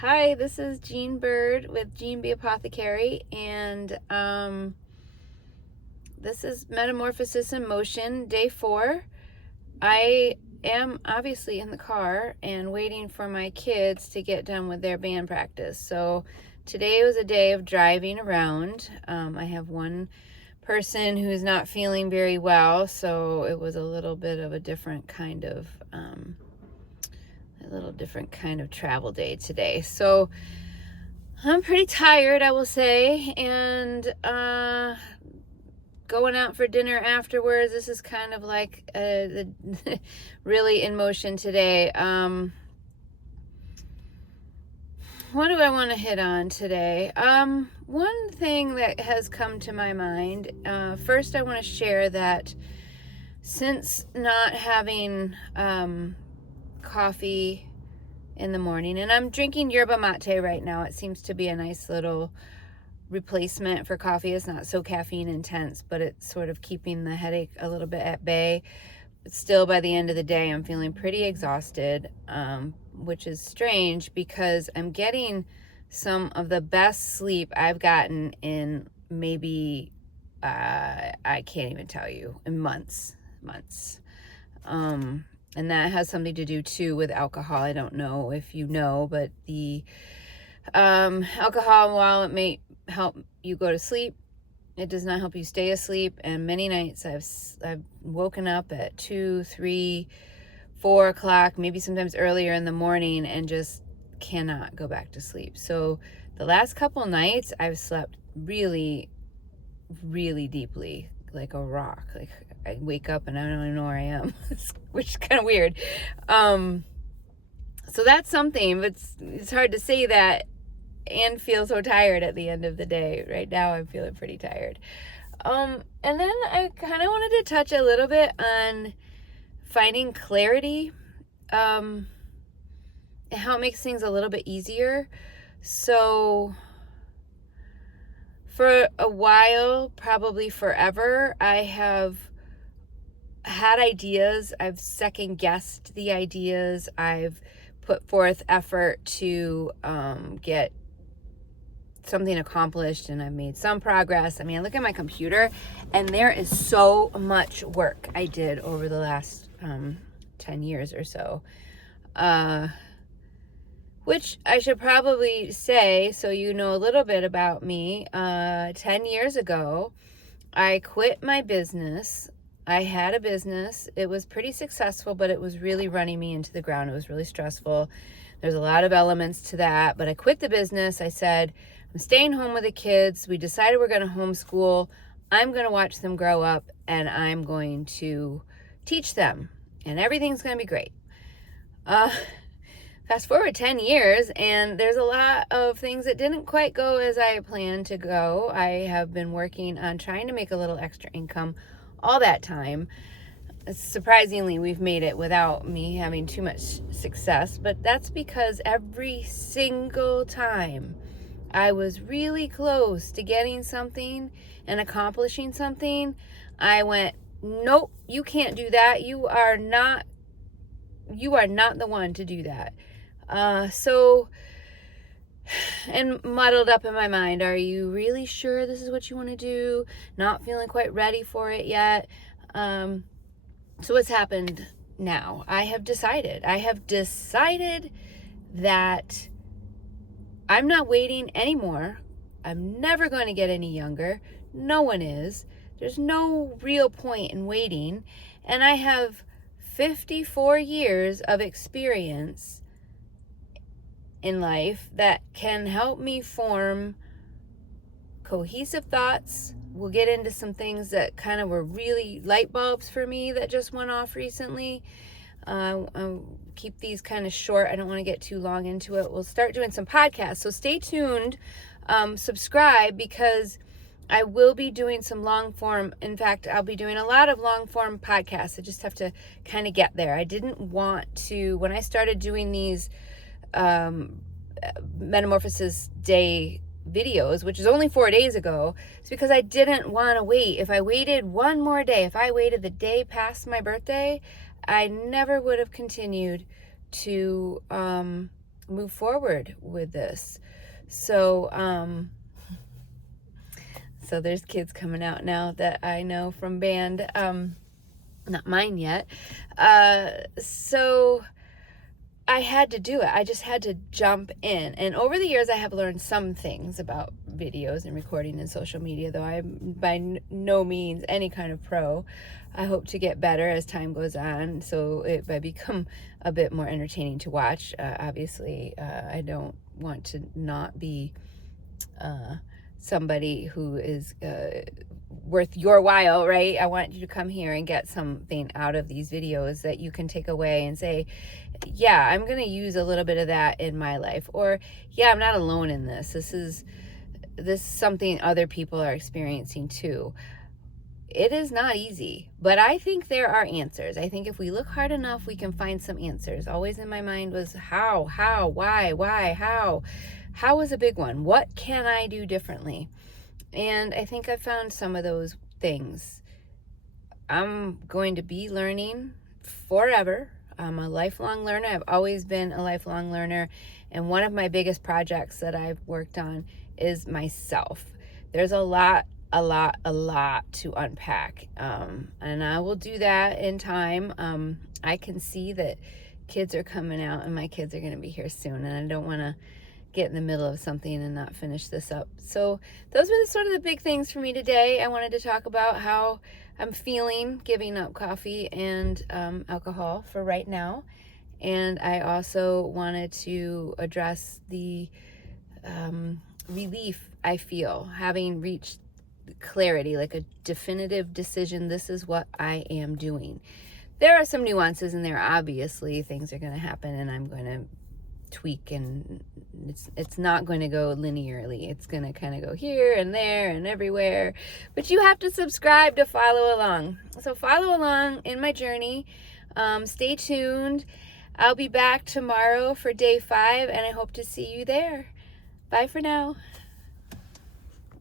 Hi, this is Jean Bird with Jean B Apothecary, and this is Metamorphosis in Motion, day 4. I am obviously in the car and waiting for my kids to get done with their band practice. So today was a day of driving around. I have one person who's not feeling very well, so it was a little bit of a different kind of travel day today. So I'm pretty tired, I will say, and going out for dinner afterwards. This is kind of like really in motion today. What do I want to hit on today? One thing that has come to my mind, first I want to share that since not having coffee in the morning, and I'm drinking yerba mate right now. It seems to be a nice little replacement for coffee. It's not so caffeine intense, but it's sort of keeping the headache a little bit at bay. But still, by the end of the day, I'm feeling pretty exhausted, which is strange because I'm getting some of the best sleep I've gotten in maybe, I can't even tell you, in months. And that has something to do too with alcohol. I don't know if you know, but the alcohol, while it may help you go to sleep, it does not help you stay asleep. And many nights I've woken up at 2, 3, 4 o'clock, maybe sometimes earlier in the morning, and just cannot go back to sleep. So the last couple nights I've slept really, really deeply, like a rock. Like I wake up and I don't even know where I am, which is kind of weird. So that's something, but it's hard to say that and feel so tired at the end of the day. Right now I'm feeling pretty tired. And then I kind of wanted to touch a little bit on finding clarity, and how it makes things a little bit easier. So for a while, probably forever, I have had ideas. I've second guessed the ideas. I've put forth effort to get something accomplished, and I've made some progress. I mean, I look at my computer and there is so much work I did over the last 10 years or so, which I should probably say, so you know a little bit about me. 10 years ago, I quit my business. I had a business. It was pretty successful, but it was really running me into the ground. It was really stressful. There's a lot of elements to that, but I quit the business. I said, I'm staying home with the kids. We decided we're going to homeschool. I'm going to watch them grow up, and I'm going to teach them, and everything's going to be great. Fast forward 10 years, and there's a lot of things that didn't quite go as I planned to go. I have been working on trying to make a little extra income all that time. Surprisingly, we've made it without me having too much success, but that's because every single time I was really close to getting something and accomplishing something, I went, nope, you can't do that. You are not the one to do that. And muddled up in my mind, are you really sure this is what you want to do? Not feeling quite ready for it yet. So what's happened now? I have decided that I'm not waiting anymore. I'm never going to get any younger. No one is. There's no real point in waiting. And I have 54 years of experience in life that can help me form cohesive thoughts. We'll get into some things that kind of were really light bulbs for me that just went off recently. I'll keep these kind of short. I don't want to get too long into it. We'll start doing some podcasts, so stay tuned. Subscribe, because I will be doing some long form. In fact, I'll be doing a lot of long form podcasts. I just have to kind of get there. I didn't want to, when I started doing these Metamorphosis Day videos, which is only 4 days ago, it's because I didn't want to wait. If I waited one more day, if I waited the day past my birthday, I never would have continued to move forward with this. So, so there's kids coming out now that I know from band, not mine yet. So I had to do it. I just had to jump in. And over the years, I have learned some things about videos and recording and social media, though I'm by no means any kind of pro. I hope to get better as time goes on, so it might become a bit more entertaining to watch. Obviously, I don't want to not be somebody who is worth your while, right? I want you to come here and get something out of these videos that you can take away and say, yeah, I'm going to use a little bit of that in my life. Or, yeah, I'm not alone in this. This is something other people are experiencing too. It is not easy, but I think there are answers. I think if we look hard enough, we can find some answers. Always in my mind was how, why, how. How was a big one. What can I do differently? And I think I found some of those things. I'm going to be learning forever. I'm a lifelong learner. I've always been a lifelong learner. And one of my biggest projects that I've worked on is myself. There's a lot to unpack. And I will do that in time. I can see that kids are coming out and my kids are going to be here soon. And I don't want to get in the middle of something and not finish this up. So those were sort of the big things for me today. I wanted to talk about how I'm feeling giving up coffee and alcohol for right now. And I also wanted to address the relief I feel having reached clarity, like a definitive decision. This is what I am doing. There are some nuances in there. Obviously, things are going to happen and I'm going to tweak, and it's not going to go linearly. It's going to kind of go here and there and everywhere, but you have to subscribe to follow along. So follow along in my journey. Stay tuned. I'll be back tomorrow for day 5, and I hope to see you there. Bye for now.